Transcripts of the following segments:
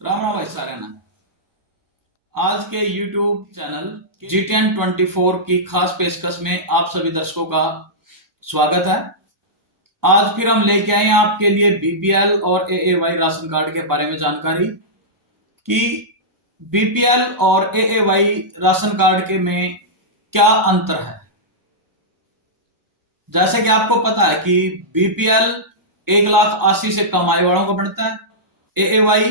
राम राम भाई सारे ना। आज के YouTube चैनल GTN24 की खास पेशकश में आप सभी दर्शकों का स्वागत है। आज फिर हम लेके आए हैं आपके लिए BPL और AAY राशन कार्ड के बारे में जानकारी कि BPL और AAY राशन कार्ड के में क्या अंतर है। जैसे कि आपको पता है कि BPL 1,80,000 से कम आय वालों को बनता है, AAY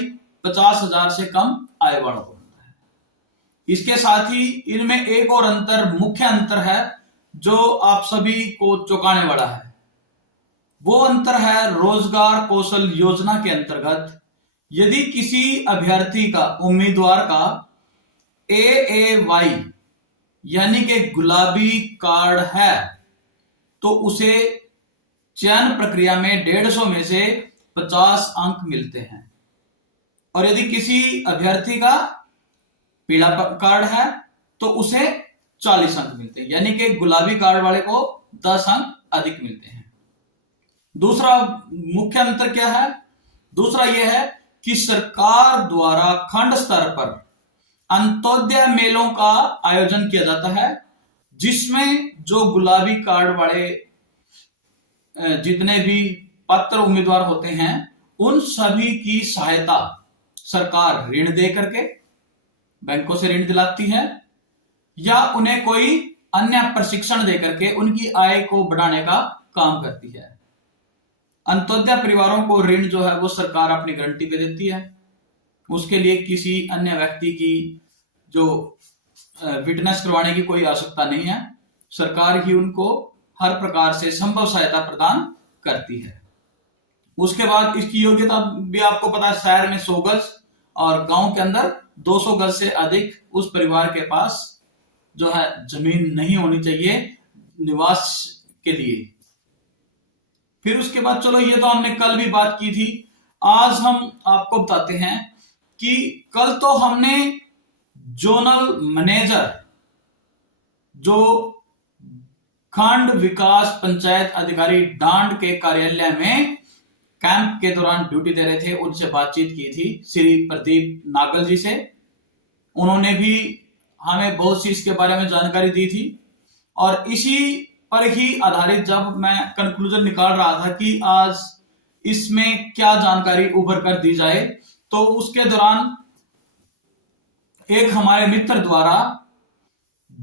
50,000 से कम आय वालों को बनता है। इसके साथ ही इनमें एक और मुख्य अंतर है जो आप सभी को चौंकाने वाला है। वो अंतर है रोजगार कौशल योजना के अंतर्गत यदि किसी अभ्यर्थी का उम्मीदवार का AAY यानी कि गुलाबी कार्ड है तो उसे चयन प्रक्रिया में 150 में से 50 अंक मिलते हैं, और यदि किसी अभ्यर्थी का पीला कार्ड है तो उसे 40 अंक मिलते हैं, यानी कि गुलाबी कार्ड वाले को 10 अंक अधिक मिलते हैं। दूसरा मुख्य अंतर क्या है? दूसरा यह है कि सरकार द्वारा खंड स्तर पर अंत्योदय मेलों का आयोजन किया जाता है, जिसमें जो गुलाबी कार्ड वाले जितने भी पात्र उम्मीदवार होते हैं उन सभी की सहायता सरकार ऋण दे करके बैंकों से ऋण दिलाती है या उन्हें कोई अन्य प्रशिक्षण दे करके उनकी आय को बढ़ाने का काम करती है। अंत्योदय परिवारों को ऋण जो है वो सरकार अपनी गारंटी पे देती है। उसके लिए किसी अन्य व्यक्ति की जो विटनेस करवाने की कोई आवश्यकता नहीं है, सरकार ही उनको हर प्रकार से संभव सहायता प्रदान करती है। उसके बाद इसकी योग्यता भी आपको पता है, शहर में 100 गज और गांव के अंदर 200 गज से अधिक उस परिवार के पास जो है जमीन नहीं होनी चाहिए निवास के लिए। फिर उसके बाद चलो ये तो हमने कल भी बात की थी, आज हम आपको बताते हैं कि कल तो हमने जोनल मैनेजर जो खंड विकास पंचायत अधिकारी डांड के कार्यालय में कैंप के दौरान ड्यूटी दे रहे थे, उनसे बातचीत की थी श्री प्रदीप नागल जी से। उन्होंने भी हमें बहुत सी इसके बारे में जानकारी दी थी और इसी पर ही आधारित जब मैं कंक्लूजन निकाल रहा था कि आज इसमें क्या जानकारी उभर कर दी जाए, तो उसके दौरान एक हमारे मित्र द्वारा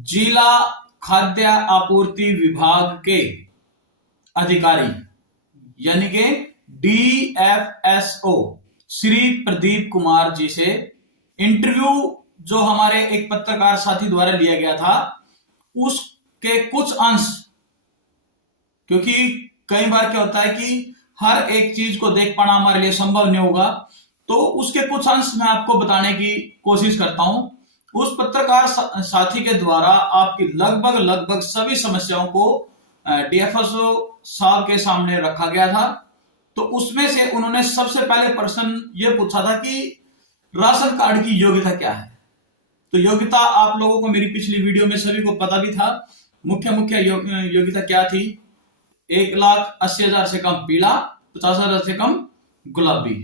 जिला खाद्य आपूर्ति विभाग के अधिकारी यानी कि DFSO श्री प्रदीप कुमार जी से इंटरव्यू जो हमारे एक पत्रकार साथी द्वारा लिया गया था, उसके कुछ अंश, क्योंकि कई बार क्या होता है कि हर एक चीज को देख पाना हमारे लिए संभव नहीं होगा, तो उसके कुछ अंश मैं आपको बताने की कोशिश करता हूं। उस पत्रकार साथी के द्वारा आपकी लगभग सभी समस्याओं को DFSO साहब के सामने रखा गया था। तो उसमें से उन्होंने सबसे पहले प्रश्न ये पूछा था कि राशन कार्ड की योग्यता क्या है। तो योग्यता आप लोगों को मेरी पिछली वीडियो में सभी को पता भी था। मुख्य योग्यता क्या थी? 1,80,000 से कम पीला, 50,000 से कम गुलाबी।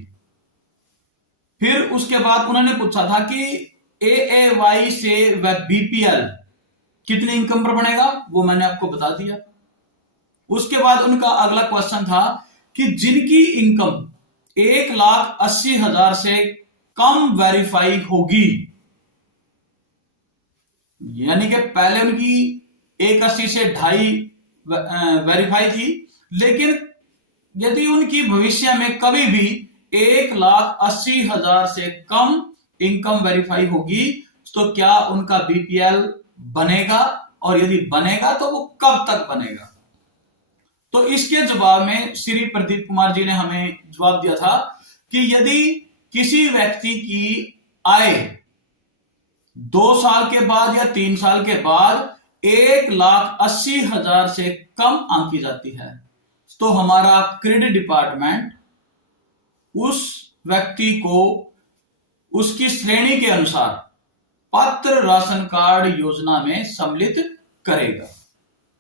फिर उसके बाद उन्होंने पूछा था कि AAY से व BPL कितनी इनकम पर बनेगा, वो मैंने आपको बता दिया। उसके बाद उनका अगला क्वेश्चन था कि जिनकी इनकम 1,80,000 से कम वेरीफाई होगी, यानी कि पहले उनकी 1,80 से 2.5 वेरीफाई थी, लेकिन यदि उनकी भविष्य में कभी भी 1,80,000 से कम इनकम वेरीफाई होगी तो क्या उनका BPL बनेगा, और यदि बनेगा तो वो कब तक बनेगा। तो इसके जवाब में श्री प्रदीप कुमार जी ने हमें जवाब दिया था कि यदि किसी व्यक्ति की आय 2 साल के बाद या 3 साल के बाद 1,80,000 से कम आंकी जाती है तो हमारा क्रेडिट डिपार्टमेंट उस व्यक्ति को उसकी श्रेणी के अनुसार पात्र राशन कार्ड योजना में सम्मिलित करेगा।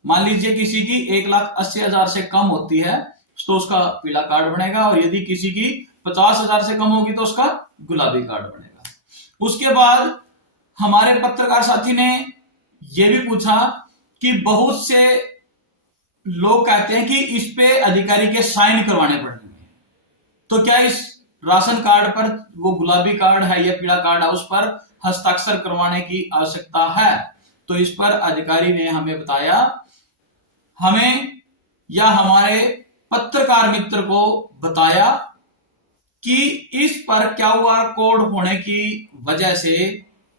मान लीजिए किसी की 1,80,000 से कम होती है तो उसका पीला कार्ड बनेगा, और यदि किसी की 50,000 से कम होगी तो उसका गुलाबी कार्ड बनेगा। उसके बाद हमारे पत्रकार साथी ने यह भी पूछा कि बहुत से लोग कहते हैं कि इस पे अधिकारी के साइन करवाने पड़ेंगे, तो क्या इस राशन कार्ड पर, वो गुलाबी कार्ड है या पीला कार्ड है, उस पर हस्ताक्षर करवाने की आवश्यकता है? तो इस पर अधिकारी ने हमें बताया, हमें या हमारे पत्रकार मित्र को बताया कि इस पर QR कोड होने की वजह से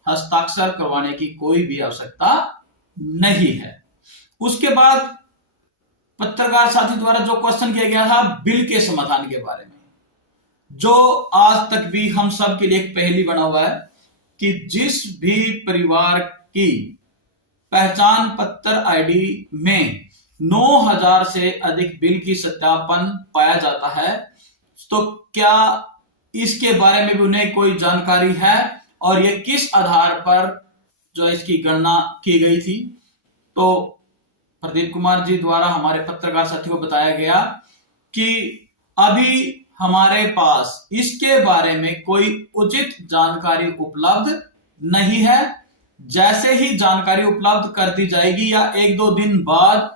हस्ताक्षर करवाने की कोई भी आवश्यकता नहीं है। उसके बाद पत्रकार साथी द्वारा जो क्वेश्चन किया गया था बिल के समाधान के बारे में, जो आज तक भी हम सब के लिए एक पहेली बना हुआ है कि जिस भी परिवार की पहचान पत्र आईडी में 9,000 से अधिक बिल की सत्यापन पाया जाता है, तो क्या इसके बारे में भी उन्हें कोई जानकारी है और यह किस आधार पर जो इसकी गणना की गई थी? तो प्रदीप कुमार जी द्वारा हमारे पत्रकार साथी को बताया गया कि अभी हमारे पास इसके बारे में कोई उचित जानकारी उपलब्ध नहीं है। जैसे ही जानकारी उपलब्ध कर दी जाएगी या 1-2 दिन बाद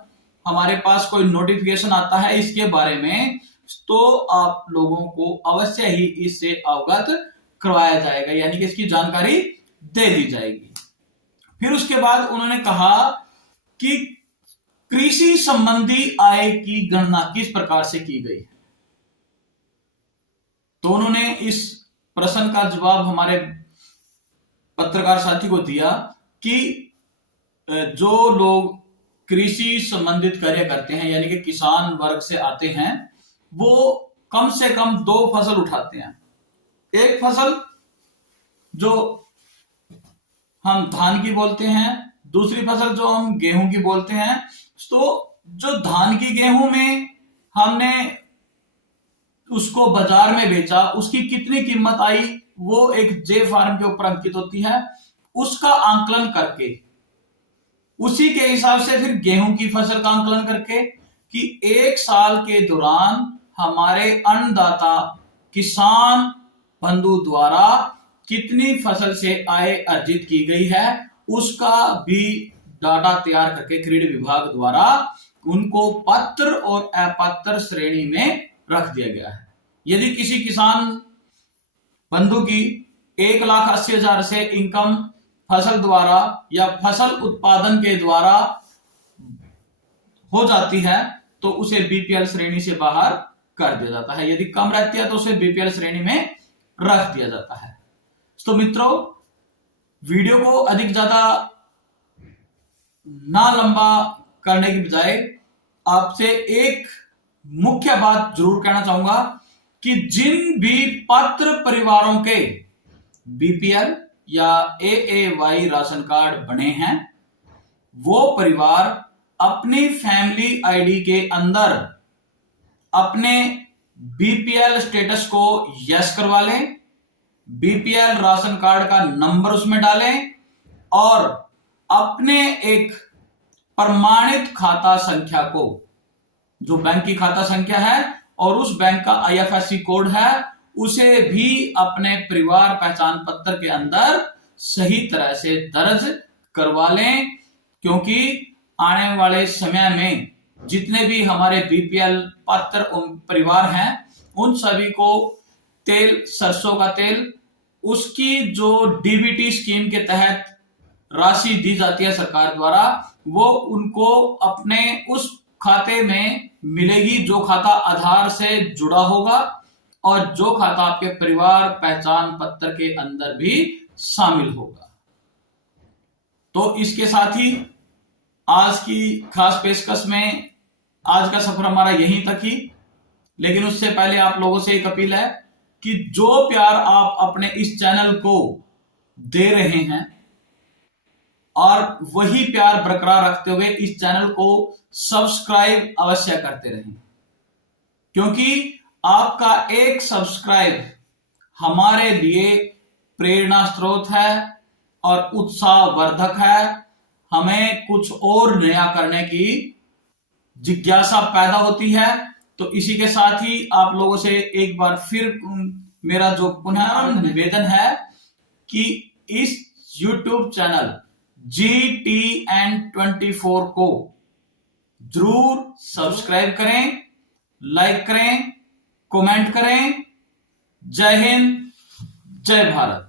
हमारे पास कोई नोटिफिकेशन आता है इसके बारे में, तो आप लोगों को अवश्य ही इससे अवगत करवाया जाएगा, यानी कि इसकी जानकारी दे दी जाएगी। फिर उसके बाद उन्होंने कहा कि कृषि संबंधी आय की गणना किस प्रकार से की गई है। तो उन्होंने इस प्रश्न का जवाब हमारे पत्रकार साथी को दिया कि जो लोग कृषि संबंधित कार्य करते हैं, यानी कि किसान वर्ग से आते हैं, वो कम से कम 2 फसल उठाते हैं। एक फसल जो हम धान की बोलते हैं, दूसरी फसल जो हम गेहूं की बोलते हैं। तो जो धान की गेहूं में हमने उसको बाजार में बेचा, उसकी कितनी कीमत आई, वो एक जे फार्म के ऊपर अंकित होती है। उसका आंकलन करके, उसी के हिसाब से फिर गेहूं की फसल का आंकलन करके कि 1 साल के दौरान हमारे अन्नदाता किसान बंधु द्वारा कितनी फसल से आय अर्जित की गई है, उसका भी डाटा तैयार करके क्रीड विभाग द्वारा उनको पत्र और अपात्र श्रेणी में रख दिया गया है। यदि किसी किसान बंधु की 1,80,000 से इनकम फसल द्वारा या फसल उत्पादन के द्वारा हो जाती है, तो उसे बीपीएल श्रेणी से बाहर कर दिया जाता है। यदि कम रहती है तो उसे बीपीएल श्रेणी में रख दिया जाता है। तो मित्रों, वीडियो को अधिक ज्यादा ना लंबा करने की बजाय आपसे एक मुख्य बात जरूर कहना चाहूंगा कि जिन भी पात्र परिवारों के बीपीएल या एएवाई राशन कार्ड बने हैं, वो परिवार अपनी फैमिली आईडी के अंदर अपने बीपीएल स्टेटस को यस करवा लें, बीपीएल राशन कार्ड का नंबर उसमें डालें और अपने एक प्रमाणित खाता संख्या को, जो बैंक की खाता संख्या है और उस बैंक का आईएफएससी कोड है, उसे भी अपने परिवार पहचान पत्र के अंदर सही तरह से दर्ज करवा लें। क्योंकि आने वाले समय में जितने भी हमारे बीपीएल पात्र परिवार हैं, उन सभी को तेल, सरसों का तेल, उसकी जो डीबीटी स्कीम के तहत राशि दी जाती है सरकार द्वारा, वो उनको अपने उस खाते में मिलेगी जो खाता आधार से जुड़ा होगा और जो खाता आपके परिवार पहचान पत्र के अंदर भी शामिल होगा। तो इसके साथ ही आज की खास पेशकश में आज का सफर हमारा यहीं तक ही, लेकिन उससे पहले आप लोगों से एक अपील है कि जो प्यार आप अपने इस चैनल को दे रहे हैं और वही प्यार बरकरार रखते हुए इस चैनल को सब्सक्राइब अवश्य करते रहें, क्योंकि आपका एक सब्सक्राइब हमारे लिए प्रेरणा स्रोत है और उत्साहवर्धक है। हमें कुछ और नया करने की जिज्ञासा पैदा होती है तो इसी के साथ ही आप लोगों से एक बार फिर मेरा जो पुनः निवेदन है कि इस YouTube चैनल GTN24 को जरूर सब्सक्राइब करें, लाइक करें, कमेंट करें। जय हिंद, जय भारत।